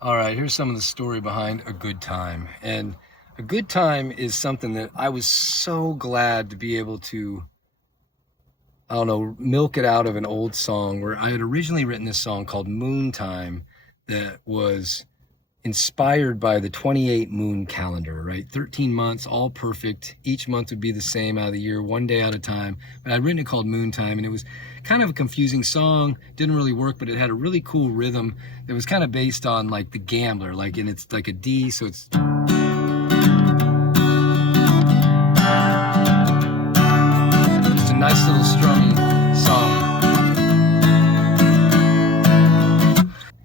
All right, here's some of the story behind a good time. And a good time is something that I was so glad to be able to, I don't know, milk it out of an old song where I had originally written this song called Moon Time that was inspired by the 28 moon calendar, right? 13 months, all perfect. Each month would be the same out of the year, one day at a time. But I'd written it called Moon Time, and it was kind of a confusing song. Didn't really work, but it had a really cool rhythm that was kind of based on like the Gambler, like, and it's like a D, so it's just a nice little strummy song.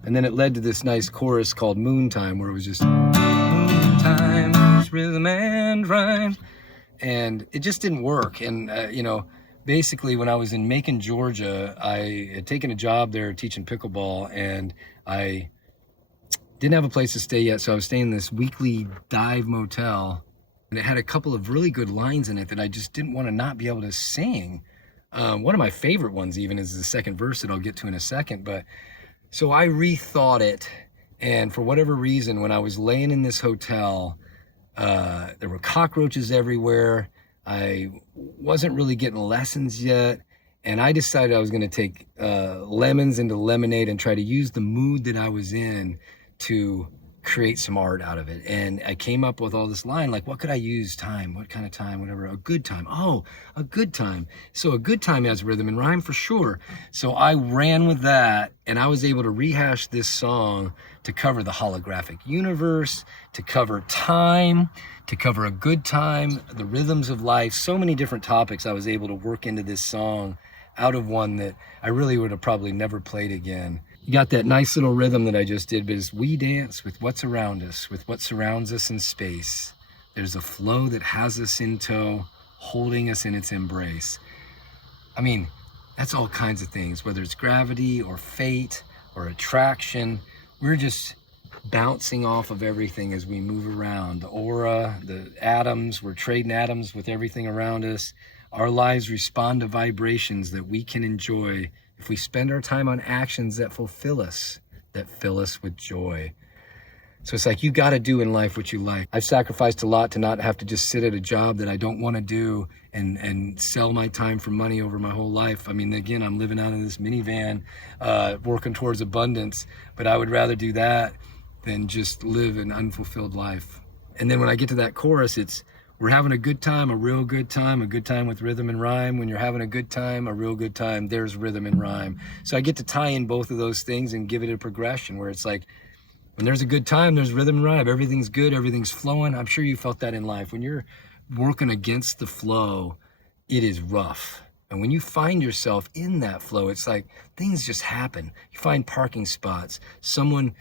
And then it led to this nice chorus called Moon Time, where it was just moon time, rhythm and rhyme. And it just didn't work. And, basically when I was in Macon, Georgia, I had taken a job there teaching pickleball, and I didn't have a place to stay yet. So I was staying in this weekly dive motel, and it had a couple of really good lines in it that I just didn't want to not be able to sing. One of my favorite ones even is the second verse that I'll get to in a second. But so I rethought it, and for whatever reason, when I was laying in this hotel, there were cockroaches everywhere. I wasn't really getting lessons yet, and I decided I was going to take lemons into lemonade and try to use the mood that I was in to create some art out of it. And I came up with all this line, like, what could I use? Time, what kind of time, whatever. A good time. Oh, a good time. So a good time has rhythm and rhyme for sure. So I ran with that, and I was able to rehash this song to cover the holographic universe, to cover time, to cover a good time, the rhythms of life, so many different topics I was able to work into this song out of one that I really would have probably never played again. You got that nice little rhythm that I just did, but as we dance with what's around us, with what surrounds us in space, there's a flow that has us in tow, holding us in its embrace. I mean, that's all kinds of things, whether it's gravity or fate or attraction. We're just bouncing off of everything as we move around. The aura, the atoms, we're trading atoms with everything around us. Our lives respond to vibrations that we can enjoy if we spend our time on actions that fulfill us, that fill us with joy. So it's like, you got to do in life what you like. I've sacrificed a lot to not have to just sit at a job that I don't want to do and sell my time for money over my whole life. I mean, again, I'm living out of this minivan, working towards abundance, but I would rather do that than just live an unfulfilled life. And then when I get to that chorus, it's, we're having a good time, a real good time, a good time with rhythm and rhyme. When you're having a good time, a real good time, there's rhythm and rhyme. So I get to tie in both of those things and give it a progression where it's like, when there's a good time, there's rhythm and rhyme. Everything's good, everything's flowing. I'm sure you felt that in life. When you're working against the flow, it is rough. And when you find yourself in that flow, it's like things just happen. You find parking spots, someone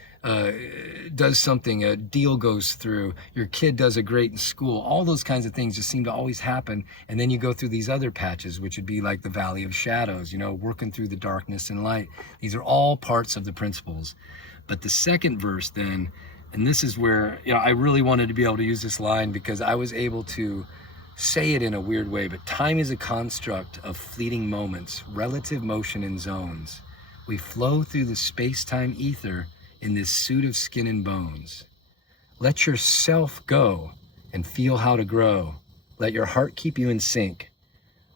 does something, a deal goes through, your kid does a great in school. All those kinds of things just seem to always happen. And then you go through these other patches, which would be like the valley of shadows, working through the darkness and light. These are all parts of the principles. But the second verse then, and this is where, I really wanted to be able to use this line because I was able to say it in a weird way, but time is a construct of fleeting moments, relative motion in zones. We flow through the space-time ether in this suit of skin and bones. Let yourself go and feel how to grow. Let your heart keep you in sync.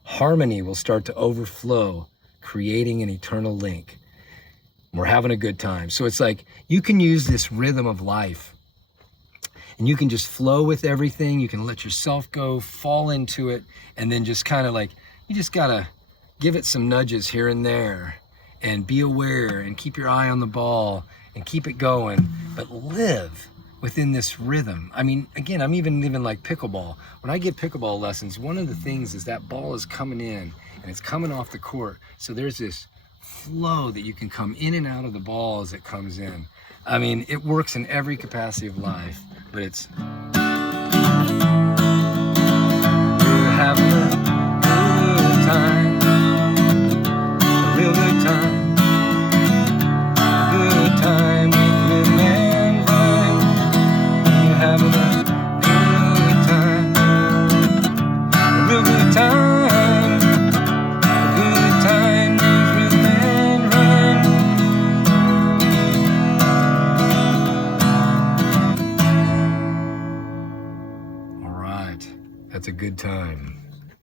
Harmony will start to overflow, creating an eternal link. We're having a good time. So it's like, you can use this rhythm of life and you can just flow with everything. You can let yourself go, fall into it, and then just kind of like, you just gotta give it some nudges here and there and be aware and keep your eye on the ball and keep it going, but live within this rhythm. I mean, again, I'm even like pickleball. When I get pickleball lessons, one of the things is that ball is coming in and it's coming off the court. So there's this flow that you can come in and out of the ball as it comes in. I mean, it works in every capacity of life, but it's, we're having a good time, a real good time, a good time with rhythm and rhyme. We're having a good time, a real good time, a good time with rhythm and rhyme. That's a good time.